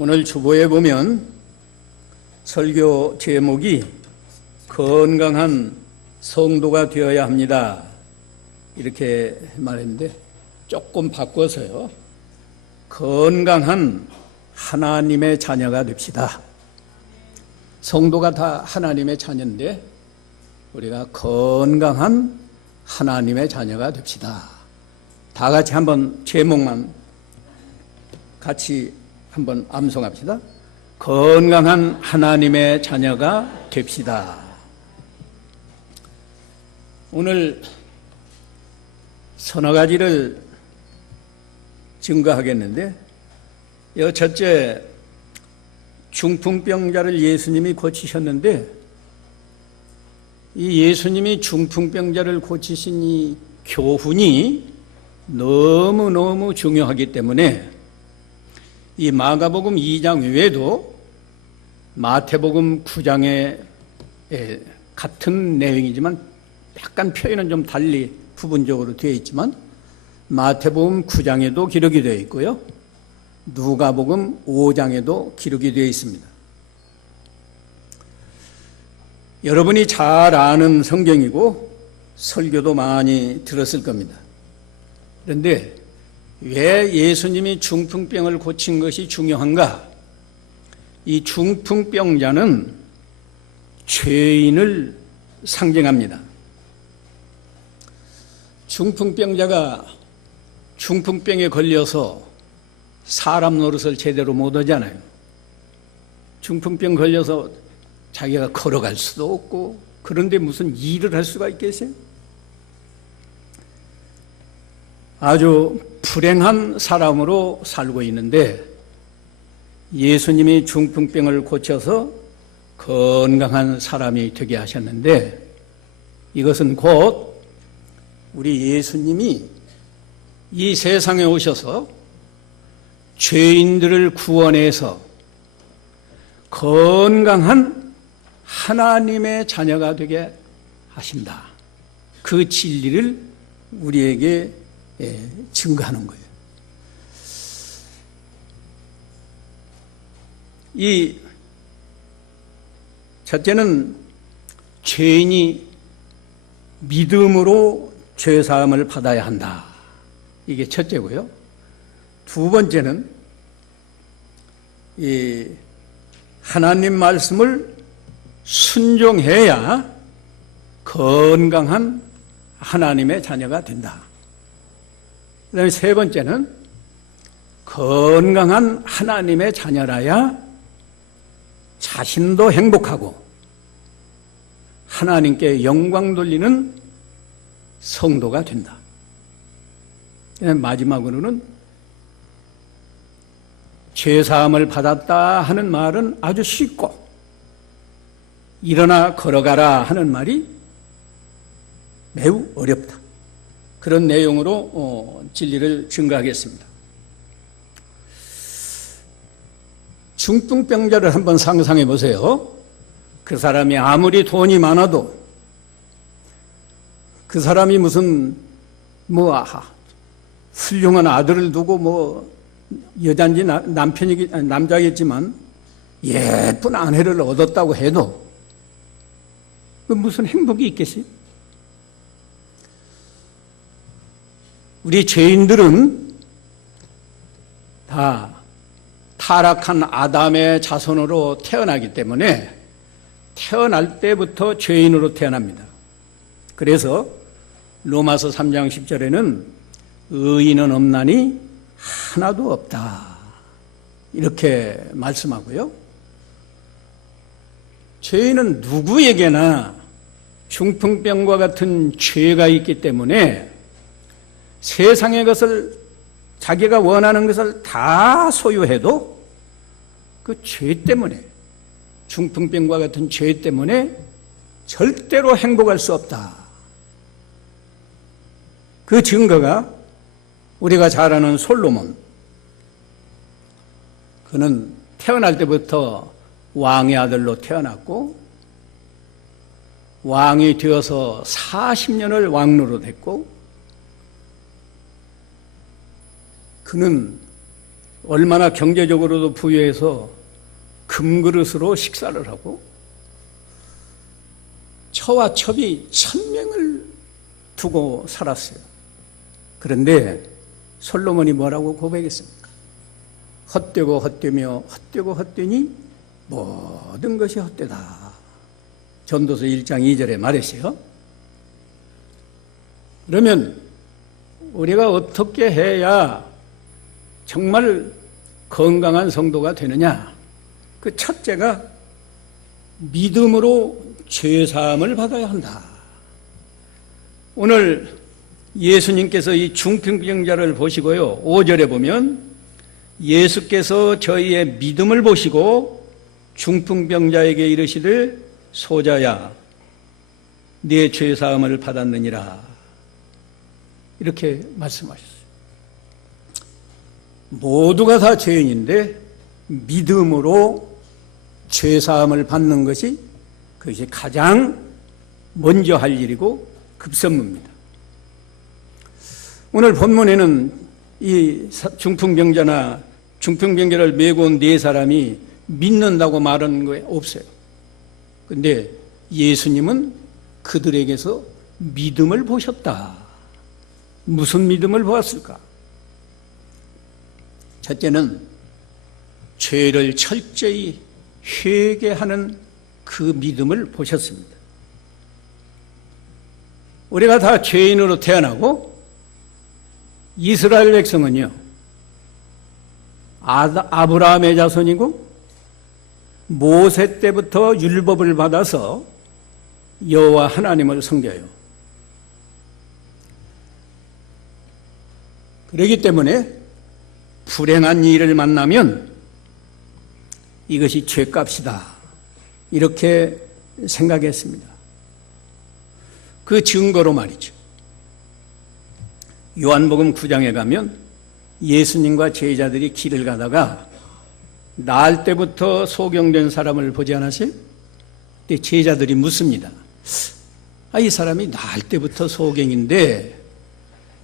오늘 주보에 보면 설교 제목이 건강한 성도가 되어야 합니다. 이렇게 말했는데 조금 바꿔서요. 건강한 하나님의 자녀가 됩시다. 성도가 다 하나님의 자녀인데 우리가 건강한 하나님의 자녀가 됩시다. 다 같이 한번 제목만 같이 한번 암송합시다. 건강한 하나님의 자녀가 됩시다. 오늘 서너 가지를 증거하겠는데, 첫째, 중풍병자를 예수님이 고치셨는데, 이 예수님이 중풍병자를 고치신 이 교훈이 너무너무 중요하기 때문에 이 마가복음 2장 외에도 마태복음 9장에 같은 내용이지만 약간 표현은 좀 달리 부분적으로 되어 있지만 마태복음 9장에도 기록이 되어 있고요. 누가복음 5장에도 기록이 되어 있습니다. 여러분이 잘 아는 성경이고 설교도 많이 들었을 겁니다. 그런데 왜 예수님이 중풍병을 고친 것이 중요한가? 이 중풍병자는 죄인을 상징합니다. 중풍병자가 중풍병에 걸려서 사람 노릇을 제대로 못하잖아요. 중풍병 걸려서 자기가 걸어갈 수도 없고, 그런데 무슨 일을 할 수가 있겠어요? 아주 불행한 사람으로 살고 있는데 예수님이 중풍병을 고쳐서 건강한 사람이 되게 하셨는데, 이것은 곧 우리 예수님이 이 세상에 오셔서 죄인들을 구원해서 건강한 하나님의 자녀가 되게 하신다. 그 진리를 우리에게 증거하는 거예요. 이 첫째는 죄인이 믿음으로 죄사함을 받아야 한다. 이게 첫째고요. 두 번째는 이 하나님 말씀을 순종해야 건강한 하나님의 자녀가 된다. 그 다음에 세 번째는 건강한 하나님의 자녀라야 자신도 행복하고 하나님께 영광 돌리는 성도가 된다. 마지막으로는 죄사함을 받았다 하는 말은 아주 쉽고 일어나 걸어가라 하는 말이 매우 어렵다. 그런 내용으로 진리를 증거하겠습니다. 중풍병자를 한번 상상해 보세요. 그 사람이 아무리 돈이 많아도 그 사람이 무슨 훌륭한 아들을 두고 여잔지 남자겠지만 예쁜 아내를 얻었다고 해도 그 무슨 행복이 있겠어요? 우리 죄인들은 다 타락한 아담의 자손으로 태어나기 때문에 태어날 때부터 죄인으로 태어납니다. 그래서 로마서 3장 10절에는 의인은 없나니 하나도 없다. 이렇게 말씀하고요. 죄인은 누구에게나 중풍병과 같은 죄가 있기 때문에 세상의 것을 자기가 원하는 것을 다 소유해도 그 죄 때문에, 중풍병과 같은 죄 때문에 절대로 행복할 수 없다. 그 증거가 우리가 잘 아는 솔로몬. 그는 태어날 때부터 왕의 아들로 태어났고 왕이 되어서 40년을 왕노릇 했고 그는 얼마나 경제적으로도 부유해서 금그릇으로 식사를 하고 처와 첩이 1000명을 두고 살았어요. 그런데 솔로몬이 뭐라고 고백했습니까? 헛되고 헛되며 헛되고 헛되니 모든 것이 헛되다. 전도서 1장 2절에 말했어요. 그러면 우리가 어떻게 해야 정말 건강한 성도가 되느냐? 그 첫째가 믿음으로 죄사함을 받아야 한다. 오늘 예수님께서 이 중풍병자를 보시고요, 5절에 보면 예수께서 저희의 믿음을 보시고 중풍병자에게 이르시되 소자야 네 죄사함을 받았느니라 이렇게 말씀하셨어요. 모두가 다 죄인인데 믿음으로 죄사함을 받는 것이 그것이 가장 먼저 할 일이고 급선무입니다. 오늘 본문에는 이 중풍병자나 중풍병자를 메고 온 네 사람이 믿는다고 말하는 거에 없어요. 그런데 예수님은 그들에게서 믿음을 보셨다. 무슨 믿음을 보았을까? 첫째는 죄를 철저히 회개하는 그 믿음을 보셨습니다. 우리가 다 죄인으로 태어나고 이스라엘 백성은요, 아브라함의 자손이고 모세 때부터 율법을 받아서 여호와 하나님을 섬겨요. 그렇기 때문에 불행한 일을 만나면 이것이 죄값이다 이렇게 생각했습니다. 그 증거로 말이죠. 요한복음 9장에 가면 예수님과 제자들이 길을 가다가 날 때부터 소경된 사람을 보지 않았어요? 그때 제자들이 묻습니다. 이 사람이 날 때부터 소경인데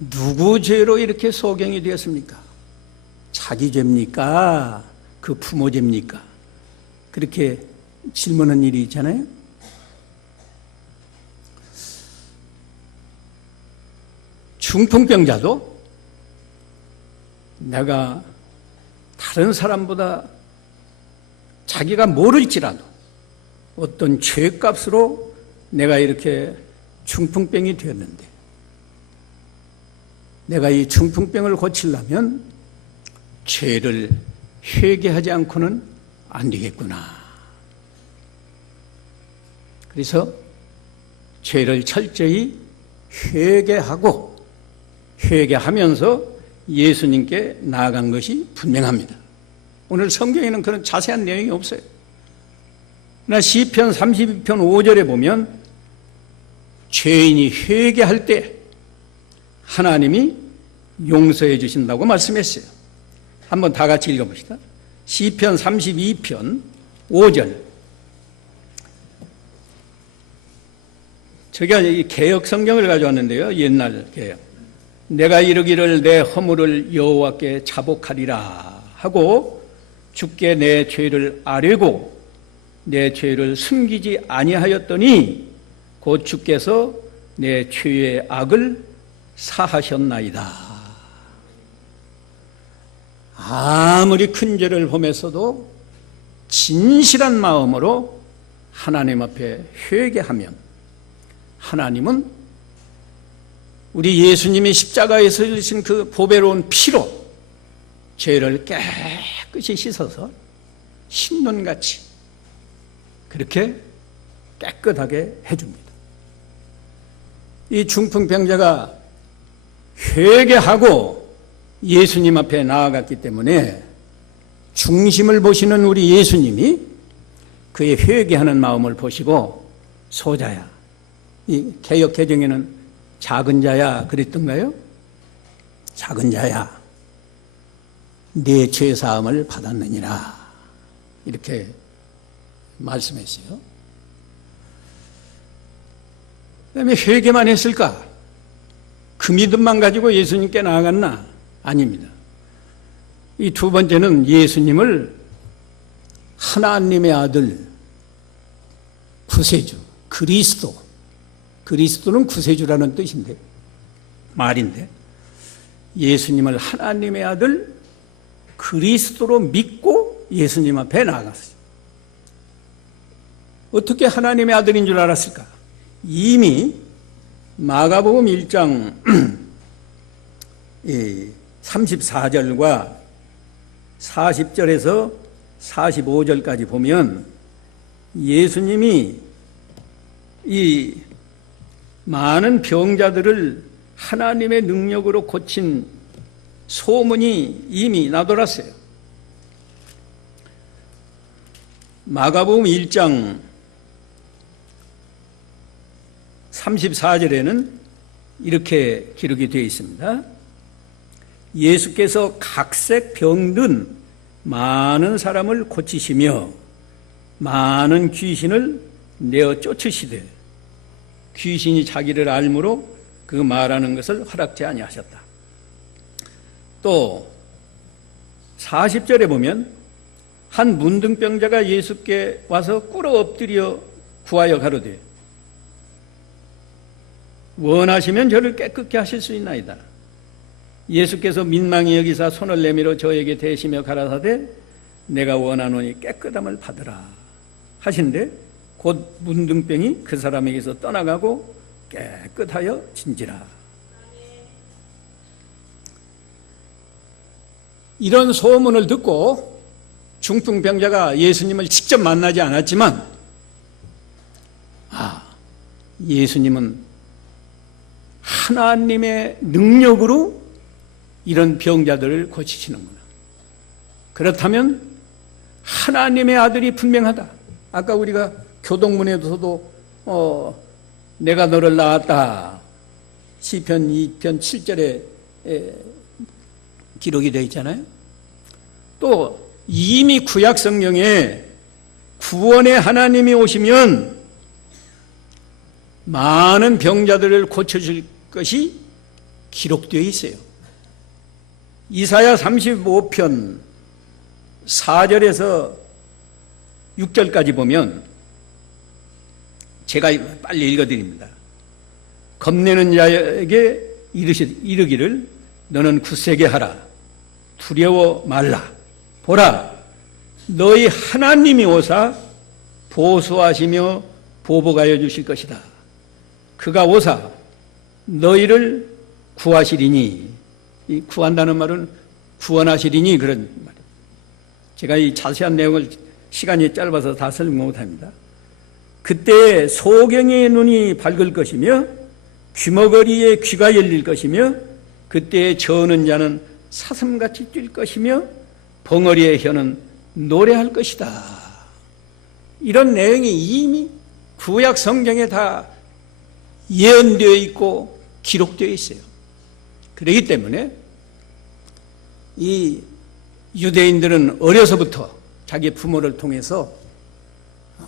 누구 죄로 이렇게 소경이 되었습니까? 자기 죄입니까? 그 부모 죄입니까? 그렇게 질문하는 일이 있잖아요. 중풍병자도 내가 다른 사람보다 자기가 모를지라도 어떤 죄값으로 내가 이렇게 중풍병이 되었는데 내가 이 중풍병을 고치려면 죄를 회개하지 않고는 안 되겠구나. 그래서 죄를 철저히 회개하면서 예수님께 나아간 것이 분명합니다. 오늘 성경에는 그런 자세한 내용이 없어요. 그러나 시편 32편 5절에 보면 죄인이 회개할 때 하나님이 용서해 주신다고 말씀했어요. 한번 다 같이 읽어봅시다. 시편 32편 5절. 제가 이 개역 성경을 가져왔는데요. 옛날 개역. 내가 이르기를 내 허물을 여호와께 자복하리라 하고 주께 내 죄를 아뢰고 내 죄를 숨기지 아니하였더니 곧 주께서 내 죄의 악을 사하셨나이다. 아무리 큰 죄를 범했어도 진실한 마음으로 하나님 앞에 회개하면 하나님은 우리 예수님이 십자가에서 흘리신 그 보배로운 피로 죄를 깨끗이 씻어서 흰눈같이 그렇게 깨끗하게 해줍니다. 이 중풍병자가 회개하고 예수님 앞에 나아갔기 때문에 중심을 보시는 우리 예수님이 그의 회개하는 마음을 보시고 소자야, 이 개역 개정에는 작은 자야 그랬던가요? 작은 자야 네 죄사함을 받았느니라 이렇게 말씀했어요. 그다음에 회개만 했을까? 그 믿음만 가지고 예수님께 나아갔나? 아닙니다. 이 두 번째는 예수님을 하나님의 아들, 구세주, 그리스도는 구세주라는 뜻인데, 말인데, 예수님을 하나님의 아들 그리스도로 믿고 예수님 앞에 나아갔어요. 어떻게 하나님의 아들인 줄 알았을까? 이미 마가복음 1장 34절과 40절에서 45절까지 보면 예수님이 이 많은 병자들을 하나님의 능력으로 고친 소문이 이미 나돌았어요. 마가복음 1장 34절에는 이렇게 기록이 되어 있습니다. 예수께서 각색 병든 많은 사람을 고치시며 많은 귀신을 내어 쫓으시되 귀신이 자기를 알므로 그 말하는 것을 허락지 아니하셨다. 또 40절에 보면 한 문둥병자가 예수께 와서 꿇어 엎드려 구하여 가로되 원하시면 저를 깨끗게 하실 수 있나이다. 예수께서 민망히 여기사 손을 내밀어 저에게 대시며 가라사대 내가 원하노니 깨끗함을 받으라 하신데 곧 문둥병이 그 사람에게서 떠나가고 깨끗하여 진지라. 이런 소문을 듣고 중풍병자가 예수님을 직접 만나지 않았지만 예수님은 하나님의 능력으로 이런 병자들을 고치시는구나. 그렇다면 하나님의 아들이 분명하다. 아까 우리가 교동문에서도 내가 너를 낳았다. 시편 2편 7절에 기록이 되어 있잖아요. 또 이미 구약 성경에 구원의 하나님이 오시면 많은 병자들을 고쳐줄 것이 기록되어 있어요. 이사야 35편 4절에서 6절까지 보면 제가 빨리 읽어드립니다. 겁내는 자에게 이르기를 너는 굳세게 하라. 두려워 말라. 보라, 너희 하나님이 오사 보수하시며 보복하여 주실 것이다. 그가 오사 너희를 구하시리니, 이 구한다는 말은 구원하시리니 그런 말이에요. 제가 이 자세한 내용을 시간이 짧아서 다 설명 못합니다. 그때 소경의 눈이 밝을 것이며 귀머거리의 귀가 열릴 것이며 그때 저는 자는 사슴같이 뛸 것이며 벙어리의 혀는 노래할 것이다. 이런 내용이 이미 구약 성경에 다 예언되어 있고 기록되어 있어요. 그렇기 때문에 이 유대인들은 어려서부터 자기 부모를 통해서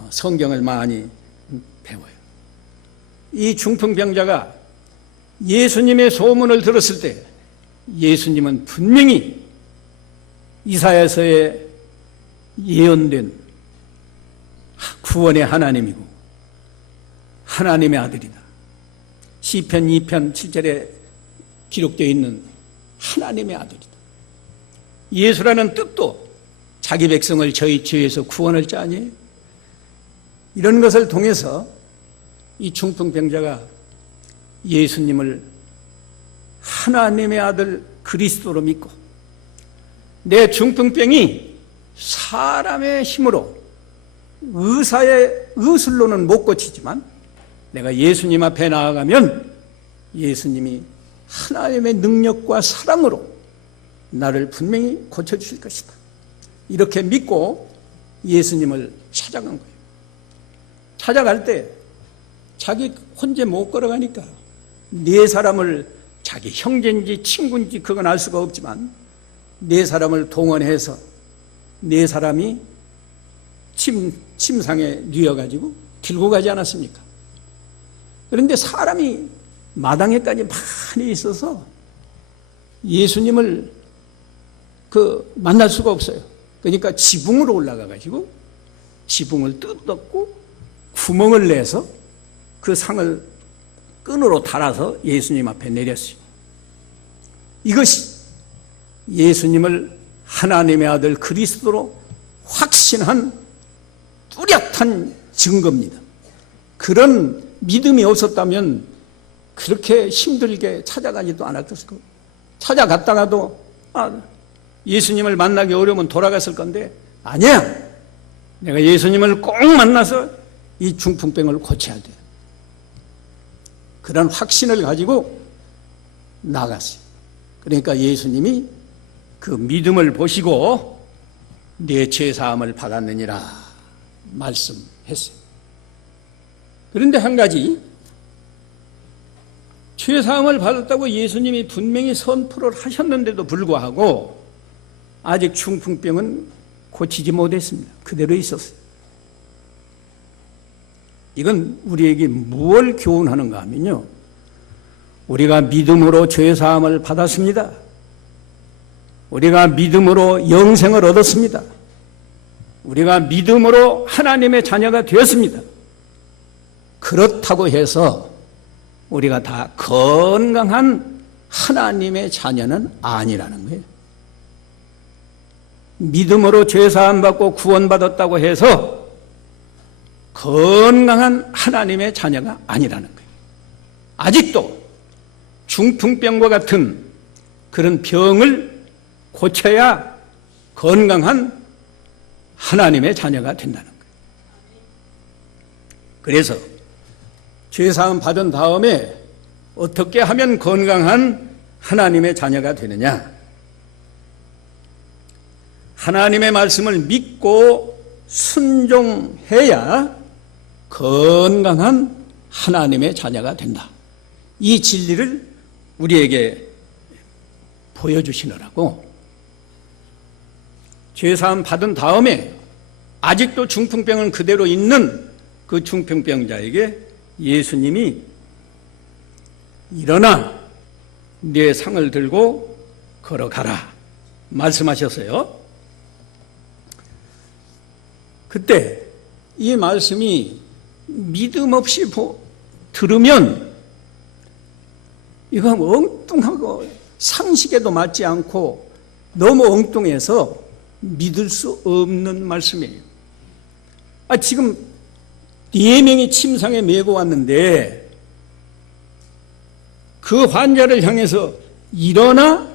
성경을 많이 배워요. 이 중풍병자가 예수님의 소문을 들었을 때 예수님은 분명히 이사야서에 예언된 구원의 하나님이고 하나님의 아들이다. 시편 2편 7절에 기록되어 있는 하나님의 아들이다. 예수라는 뜻도 자기 백성을 저희 죄에서 구원할 자 아니에요? 이런 것을 통해서 이 중풍병자가 예수님을 하나님의 아들 그리스도로 믿고 내 중풍병이 사람의 힘으로 의사의 의술로는 못 고치지만 내가 예수님 앞에 나아가면 예수님이 하나님의 능력과 사랑으로 나를 분명히 고쳐주실 것이다. 이렇게 믿고 예수님을 찾아간 거예요. 찾아갈 때 자기 혼자 못 걸어가니까 네 사람을 자기 형제인지 친구인지 그건 알 수가 없지만 네 사람을 동원해서 네 사람이 침상에 뉘어가지고 들고 가지 않았습니까? 그런데 사람이 마당에까지 많이 있어서 예수님을 만날 수가 없어요. 그러니까 지붕으로 올라가가지고 지붕을 뜯었고 구멍을 내서 그 상을 끈으로 달아서 예수님 앞에 내렸어요. 이것이 예수님을 하나님의 아들 그리스도로 확신한 뚜렷한 증거입니다. 그런 믿음이 없었다면 그렇게 힘들게 찾아가지도 않았을 거예요. 찾아갔다가도 예수님을 만나기 어려우면 돌아갔을 건데 아니야. 내가 예수님을 꼭 만나서 이 중풍병을 고쳐야 돼. 그런 확신을 가지고 나갔어요. 그러니까 예수님이 그 믿음을 보시고 네 죄사함을 받았느니라 말씀했어요. 그런데 한 가지, 죄사함을 받았다고 예수님이 분명히 선포를 하셨는데도 불구하고 아직 중풍병은 고치지 못했습니다. 그대로 있었어요. 이건 우리에게 무엇을 교훈하는가 하면요, 우리가 믿음으로 죄사함을 받았습니다. 우리가 믿음으로 영생을 얻었습니다. 우리가 믿음으로 하나님의 자녀가 되었습니다. 그렇다고 해서 우리가 다 건강한 하나님의 자녀는 아니라는 거예요. 믿음으로 죄사함 받고 구원받았다고 해서 건강한 하나님의 자녀가 아니라는 거예요. 아직도 중풍병과 같은 그런 병을 고쳐야 건강한 하나님의 자녀가 된다는 거예요. 그래서 죄사함 받은 다음에 어떻게 하면 건강한 하나님의 자녀가 되느냐? 하나님의 말씀을 믿고 순종해야 건강한 하나님의 자녀가 된다. 이 진리를 우리에게 보여주시느라고 죄사함 받은 다음에 아직도 중풍병은 그대로 있는 그 중풍병자에게 예수님이 일어나 네 상을 들고 걸어가라 말씀하셨어요. 그때 이 말씀이 믿음 없이 들으면 이거 엉뚱하고 상식에도 맞지 않고 너무 엉뚱해서 믿을 수 없는 말씀이에요. 지금 4명이 침상에 메고 왔는데 그 환자를 향해서 일어나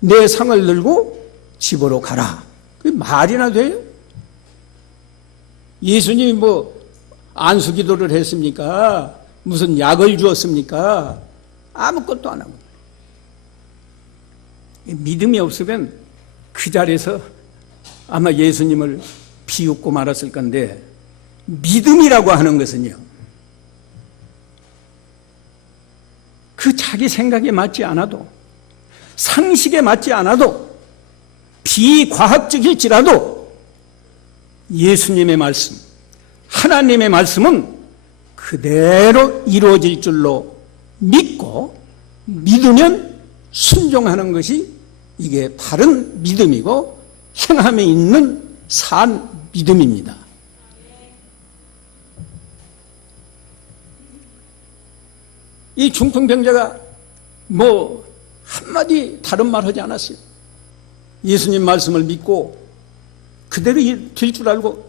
내 상을 들고 집으로 가라. 그게 말이나 돼요? 예수님이 안수기도를 했습니까? 무슨 약을 주었습니까? 아무것도 안 하고. 믿음이 없으면 그 자리에서 아마 예수님을 비웃고 말았을 건데, 믿음이라고 하는 것은요, 그 자기 생각에 맞지 않아도, 상식에 맞지 않아도, 비과학적일지라도 예수님의 말씀, 하나님의 말씀은 그대로 이루어질 줄로 믿고 믿으면 순종하는 것이 이게 바른 믿음이고 행함에 있는 산 믿음입니다. 이 중풍병자가 한마디 다른 말 하지 않았어요. 예수님 말씀을 믿고 그대로 될 줄 알고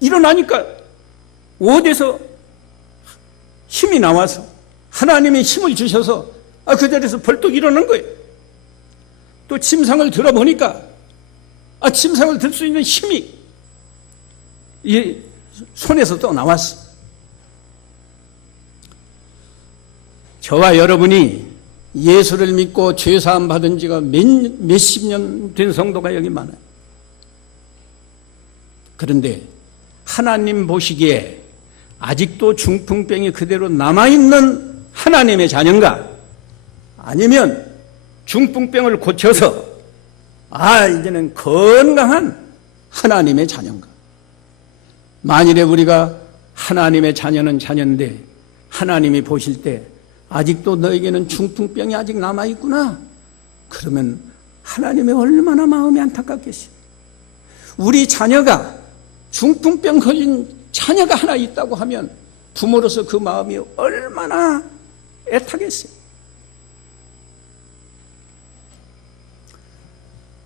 일어나니까 어디서 힘이 나와서 하나님의 힘을 주셔서 그 자리에서 벌떡 일어난 거예요. 또 침상을 들어보니까 침상을 들 수 있는 힘이 이 손에서 또 나왔어. 저와 여러분이 예수를 믿고 죄사함 받은 지가 몇십 년 된 성도가 여기 많아요. 그런데 하나님 보시기에 아직도 중풍병이 그대로 남아있는 하나님의 자녀인가? 아니면 중풍병을 고쳐서 이제는 건강한 하나님의 자녀인가? 만일에 우리가 하나님의 자녀는 자녀인데 하나님이 보실 때 아직도 너에게는 중풍병이 아직 남아있구나, 그러면 하나님의 얼마나 마음이 안타깝겠어요. 우리 자녀가 중풍병 걸린 자녀가 하나 있다고 하면 부모로서 그 마음이 얼마나 애타겠어요.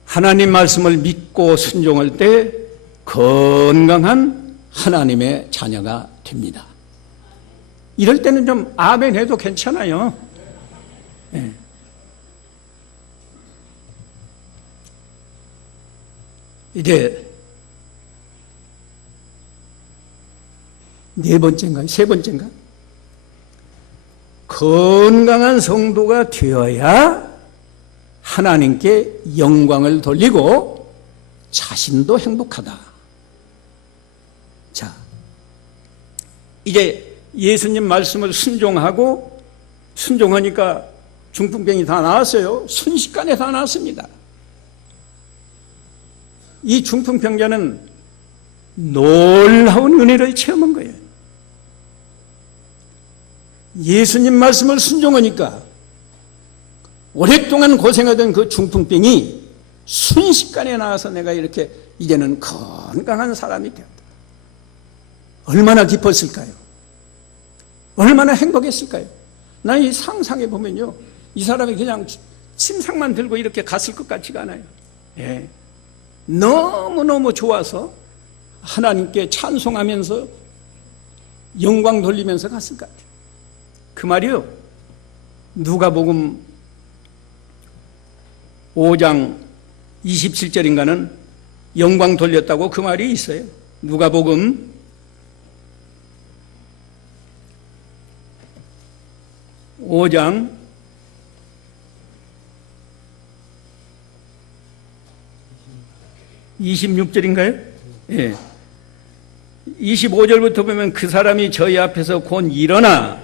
하나님 말씀을 믿고 순종할 때 건강한 하나님의 자녀가 됩니다. 이럴 때는 좀 아멘 해도 괜찮아요. 네. 이제 네 번째인가요? 세 번째인가? 건강한 성도가 되어야 하나님께 영광을 돌리고 자신도 행복하다. 자, 이제 예수님 말씀을 순종하니까 중풍병이 다 나았어요. 순식간에 다 나았습니다. 이 중풍병자는 놀라운 은혜를 체험한 거예요. 예수님 말씀을 순종하니까 오랫동안 고생하던 그 중풍병이 순식간에 나와서 내가 이렇게 이제는 건강한 사람이 되었다. 얼마나 기뻤을까요? 얼마나 행복했을까요? 나 이 상상해 보면요, 이 사람이 그냥 침상만 들고 이렇게 갔을 것 같지가 않아요. 예. 너무너무 좋아서 하나님께 찬송하면서 영광 돌리면서 갔을 것 같아요. 그 말이요, 누가복음 5장 27절인가는 영광 돌렸다고 그 말이 있어요. 누가복음 5장 26절인가요? 예. 25절부터 보면 그 사람이 저희 앞에서 곧 일어나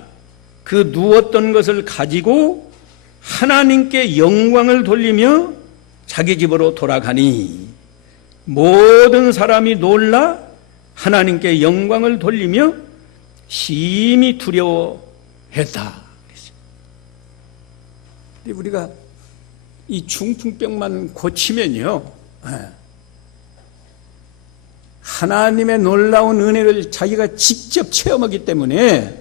그 누웠던 것을 가지고 하나님께 영광을 돌리며 자기 집으로 돌아가니 모든 사람이 놀라 하나님께 영광을 돌리며 심히 두려워했다. 우리가 이 중풍병만 고치면요, 하나님의 놀라운 은혜를 자기가 직접 체험하기 때문에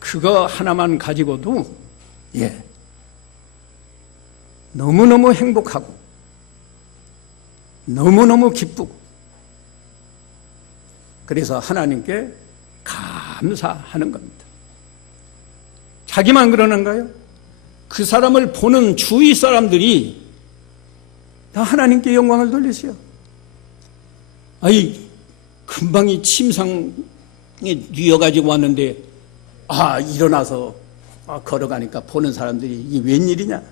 그거 하나만 가지고도 너무너무 행복하고 너무너무 기쁘고, 그래서 하나님께 감사하는 겁니다. 자기만 그러는가요? 그 사람을 보는 주위 사람들이 다 하나님께 영광을 돌리세요. 아이, 금방 이 침상에 뉘어가지고 왔는데, 일어나서 걸어가니까 보는 사람들이 이게 웬일이냐?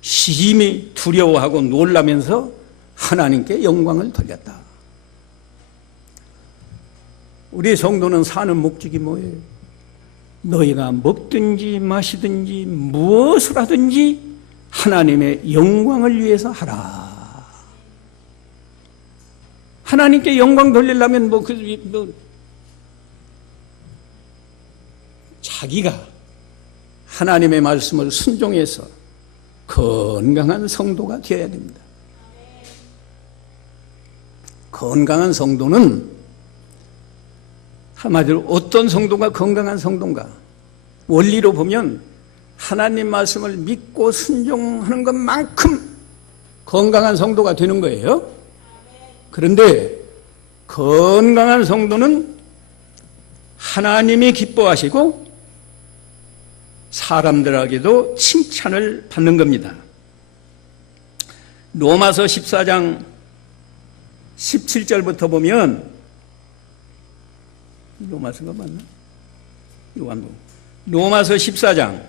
심히 두려워하고 놀라면서 하나님께 영광을 돌렸다. 우리 성도는 사는 목적이 뭐예요? 너희가 먹든지 마시든지 무엇을 하든지 하나님의 영광을 위해서 하라. 하나님께 영광 돌리려면 자기가 하나님의 말씀을 순종해서 건강한 성도가 되어야 됩니다. 건강한 성도는 한마디로 어떤 성도가 건강한 성도인가? 원리로 보면 하나님 말씀을 믿고 순종하는 것만큼 건강한 성도가 되는 거예요. 그런데 건강한 성도는 하나님이 기뻐하시고 사람들에게도 칭찬을 받는 겁니다. 로마서 14장 17절부터 보면, 로마서가 맞나? 요한복음. 로마서 14장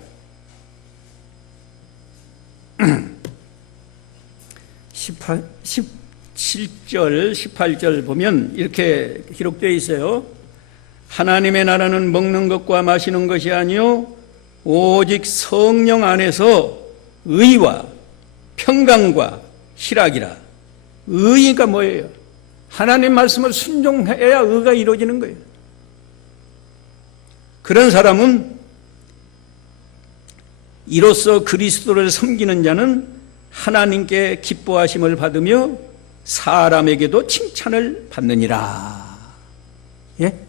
17절, 18절 보면 이렇게 기록되어 있어요. 하나님의 나라는 먹는 것과 마시는 것이 아니요 오직 성령 안에서 의와 평강과 희락이라. 의가 뭐예요? 하나님 말씀을 순종해야 의가 이루어지는 거예요. 그런 사람은 이로써 그리스도를 섬기는 자는 하나님께 기뻐하심을 받으며 사람에게도 칭찬을 받느니라. 예?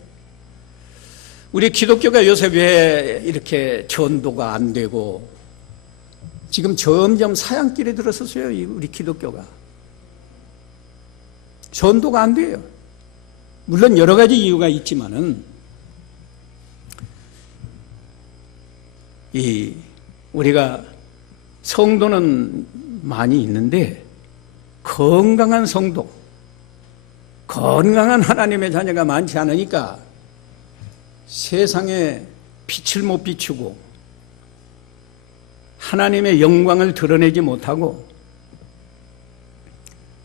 우리 기독교가 요새 왜 이렇게 전도가 안 되고 지금 점점 사양길에 들어섰어요. 우리 기독교가. 전도가 안 돼요. 물론 여러 가지 이유가 있지만은 우리가 성도는 많이 있는데 건강한 성도, 건강한 하나님의 자녀가 많지 않으니까 세상에 빛을 못 비추고 하나님의 영광을 드러내지 못하고,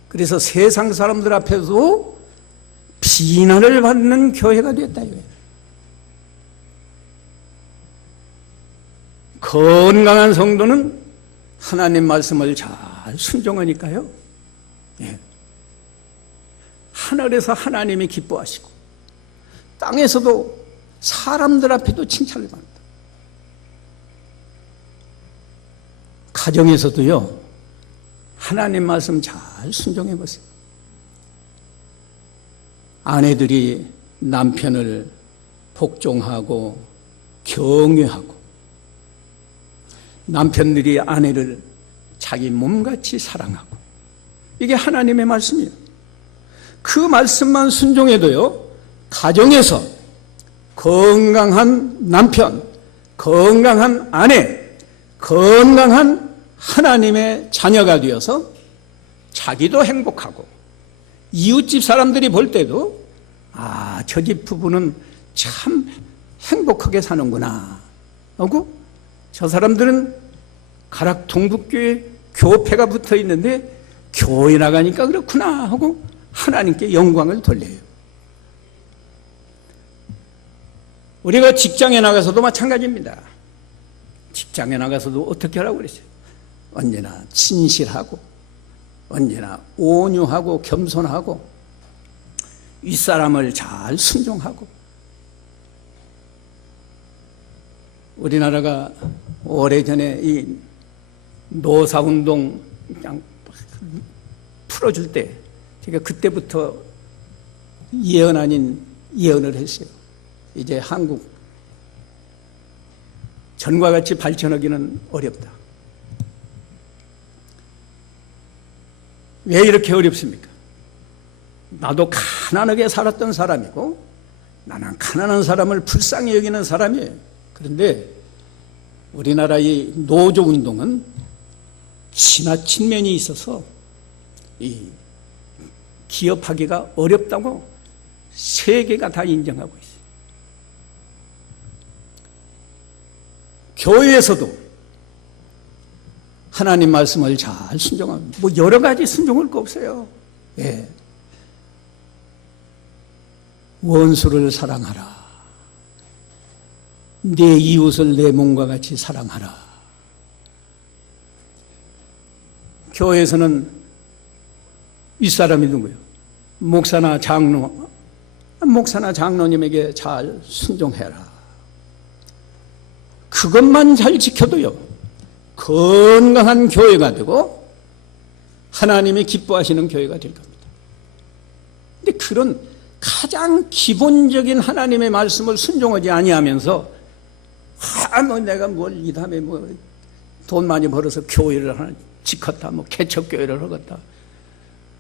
그래서 세상 사람들 앞에서 비난을 받는 교회가 됐다 이거예요. 건강한 성도는 하나님 말씀을 잘 순종하니까요. 예. 하늘에서 하나님이 기뻐하시고 땅에서도 사람들 앞에도 칭찬을 받는다. 가정에서도요, 하나님 말씀 잘 순종해 보세요. 아내들이 남편을 복종하고 경외하고, 남편들이 아내를 자기 몸같이 사랑하고, 이게 하나님의 말씀이에요. 그 말씀만 순종해도요, 가정에서 건강한 남편, 건강한 아내, 건강한 하나님의 자녀가 되어서 자기도 행복하고 이웃집 사람들이 볼 때도 저 집 부부는 참 행복하게 사는구나 하고, 저 사람들은 가락 동북교회 교패가 붙어 있는데 교회 나가니까 그렇구나 하고 하나님께 영광을 돌려요. 우리가 직장에 나가서도 마찬가지입니다. 직장에 나가서도 어떻게 하라고 그랬어요? 언제나 진실하고, 언제나 온유하고 겸손하고, 윗사람을 잘 순종하고. 우리나라가 오래전에 이 노사운동 그냥 풀어줄 때 제가 그때부터 예언 아닌 예언을 했어요. 이제 한국 전과 같이 발전하기는 어렵다. 왜 이렇게 어렵습니까? 나도 가난하게 살았던 사람이고, 나는 가난한 사람을 불쌍히 여기는 사람이에요. 그런데 우리나라의 노조운동은 지나친 면이 있어서 이 기업하기가 어렵다고 세계가 다 인정하고 있어요. 교회에서도 하나님 말씀을 잘 순종합니다. 뭐 여러 가지 순종할 거 없어요. 예. 원수를 사랑하라. 내 이웃을 내 몸과 같이 사랑하라. 교회에서는 윗사람이 누구예요? 목사나 장로, 목사나 장로님에게 잘 순종해라. 그것만 잘 지켜도요, 건강한 교회가 되고 하나님이 기뻐하시는 교회가 될 겁니다. 근데 그런 가장 기본적인 하나님의 말씀을 순종하지 아니하면서 내가 뭘 이 다음에 돈 많이 벌어서 교회를 하나 지켰다, 개척교회를 하겠다,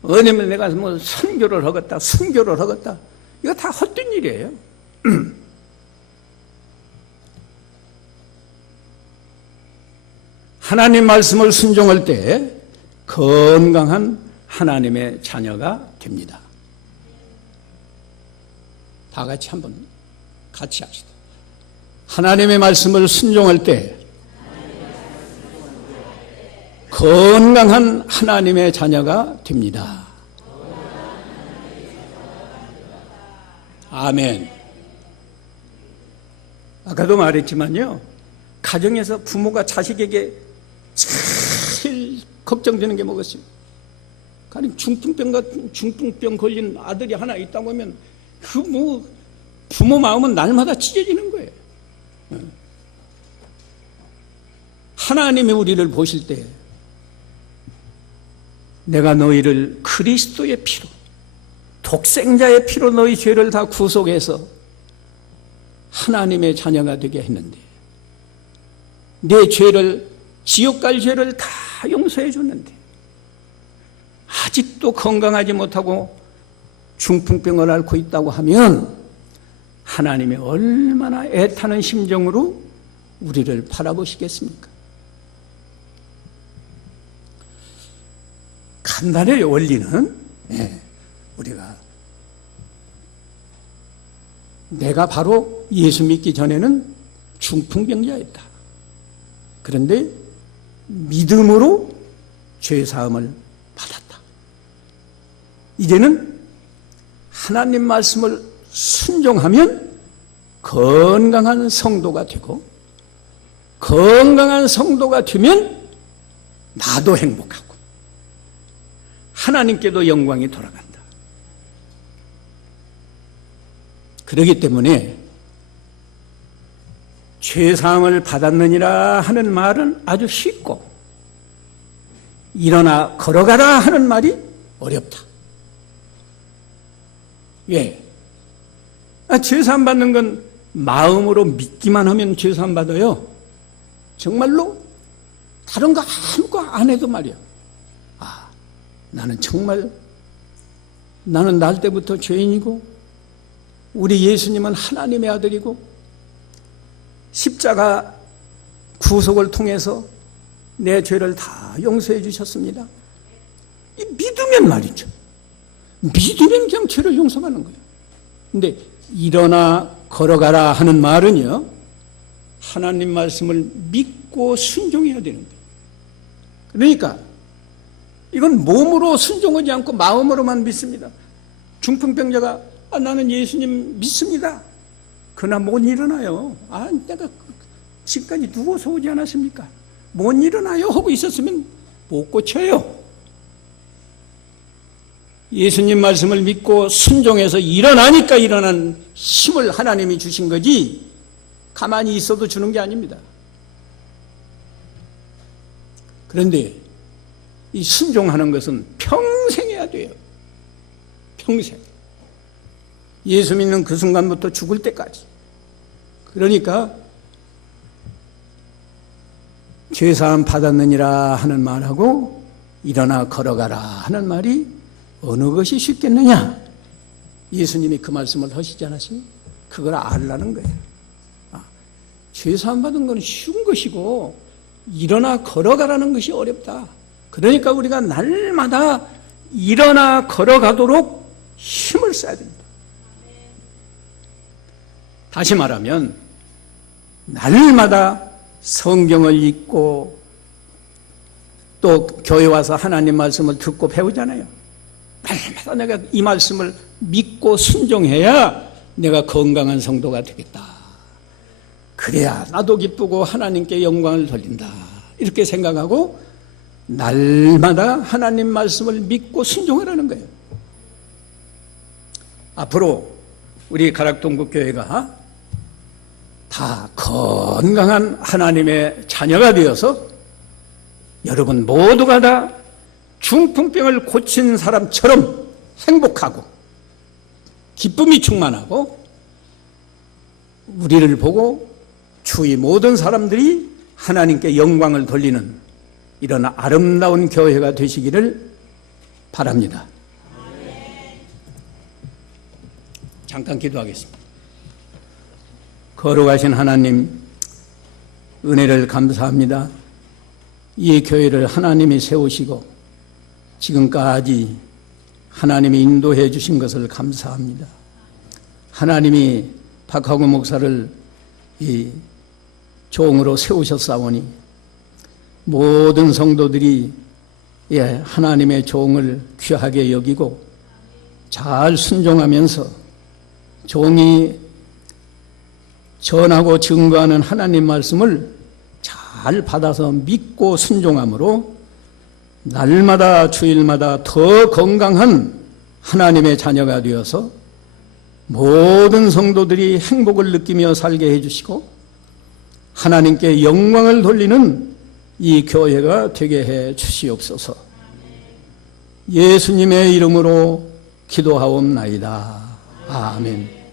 아니면 내가 선교를 하겠다, 순교를 하겠다, 이거 다 헛된 일이에요. 하나님 말씀을 순종할 때 건강한 하나님의 자녀가 됩니다. 다 같이 한번 같이 합시다. 하나님의 말씀을 순종할 때 건강한 하나님의 자녀가 됩니다. 아멘. 아까도 말했지만요, 가정에서 부모가 자식에게 제일 걱정되는 게 뭐겠어요? 가령 중풍병 걸린 아들이 하나 있다고 하면 부모 마음은 날마다 찢어지는 거예요. 하나님이 우리를 보실 때 내가 너희를 그리스도의 피로, 독생자의 피로 너희 죄를 다 구속해서 하나님의 자녀가 되게 했는데, 내 죄를, 지옥 갈 죄를 다 용서해 줬는데 아직도 건강하지 못하고 중풍병을 앓고 있다고 하면 하나님이 얼마나 애타는 심정으로 우리를 바라보시겠습니까? 간단해요, 원리는. 우리가 내가 바로 예수 믿기 전에는 중풍병자였다. 그런데 믿음으로 죄사함을 받았다. 이제는 하나님 말씀을 순종하면 건강한 성도가 되고, 건강한 성도가 되면 나도 행복하고 하나님께도 영광이 돌아간다. 그렇기 때문에 죄사함을 받았느니라 하는 말은 아주 쉽고, 일어나 걸어가라 하는 말이 어렵다. 왜? 죄사함 받는 건 마음으로 믿기만 하면 죄사함 받아요. 정말로 다른 거 아무것도 안 해도 말이야. 나는 정말, 나는 날 때부터 죄인이고 우리 예수님은 하나님의 아들이고 십자가 구속을 통해서 내 죄를 다 용서해 주셨습니다. 이 믿으면 말이죠. 믿으면 그냥 죄를 용서하는 거예요. 근데 일어나 걸어가라 하는 말은요, 하나님 말씀을 믿고 순종해야 되는 거예요. 그러니까 이건 몸으로 순종하지 않고 마음으로만 믿습니다. 중풍병자가 나는 예수님 믿습니다. 그러나 못 일어나요. 내가 지금까지 누워서 오지 않았습니까? 못 일어나요 하고 있었으면 못 고쳐요. 예수님 말씀을 믿고 순종해서 일어나니까 일어난 힘을 하나님이 주신 거지, 가만히 있어도 주는 게 아닙니다. 그런데 이 순종하는 것은 평생 해야 돼요. 평생. 예수 믿는 그 순간부터 죽을 때까지. 그러니까 죄사함 받았느니라 하는 말하고 일어나 걸어가라 하는 말이 어느 것이 쉽겠느냐? 예수님이 그 말씀을 하시지 않았습니까? 그걸 알라는 거예요. 죄사함 받은 건 쉬운 것이고 일어나 걸어가라는 것이 어렵다. 그러니까 우리가 날마다 일어나 걸어가도록 힘을 써야 됩니다. 다시 말하면 날마다 성경을 읽고 또 교회 와서 하나님 말씀을 듣고 배우잖아요. 날마다 내가 이 말씀을 믿고 순종해야 내가 건강한 성도가 되겠다. 그래야 나도 기쁘고 하나님께 영광을 돌린다. 이렇게 생각하고 날마다 하나님 말씀을 믿고 순종하라는 거예요. 앞으로 우리 가락동국교회가 다 건강한 하나님의 자녀가 되어서 여러분 모두가 다 중풍병을 고친 사람처럼 행복하고 기쁨이 충만하고 우리를 보고 주위 모든 사람들이 하나님께 영광을 돌리는 이런 아름다운 교회가 되시기를 바랍니다. 잠깐 기도하겠습니다. 거룩하신 하나님, 은혜를 감사합니다. 이 교회를 하나님이 세우시고 지금까지 하나님이 인도해 주신 것을 감사합니다. 하나님이 박하구 목사를 이 종으로 세우셨사오니 모든 성도들이 하나님의 종을 귀하게 여기고 잘 순종하면서 종이 전하고 증거하는 하나님 말씀을 잘 받아서 믿고 순종함으로 날마다 주일마다 더 건강한 하나님의 자녀가 되어서 모든 성도들이 행복을 느끼며 살게 해주시고 하나님께 영광을 돌리는 이 교회가 되게 해 주시옵소서. 예수님의 이름으로 기도하옵나이다. 아멘.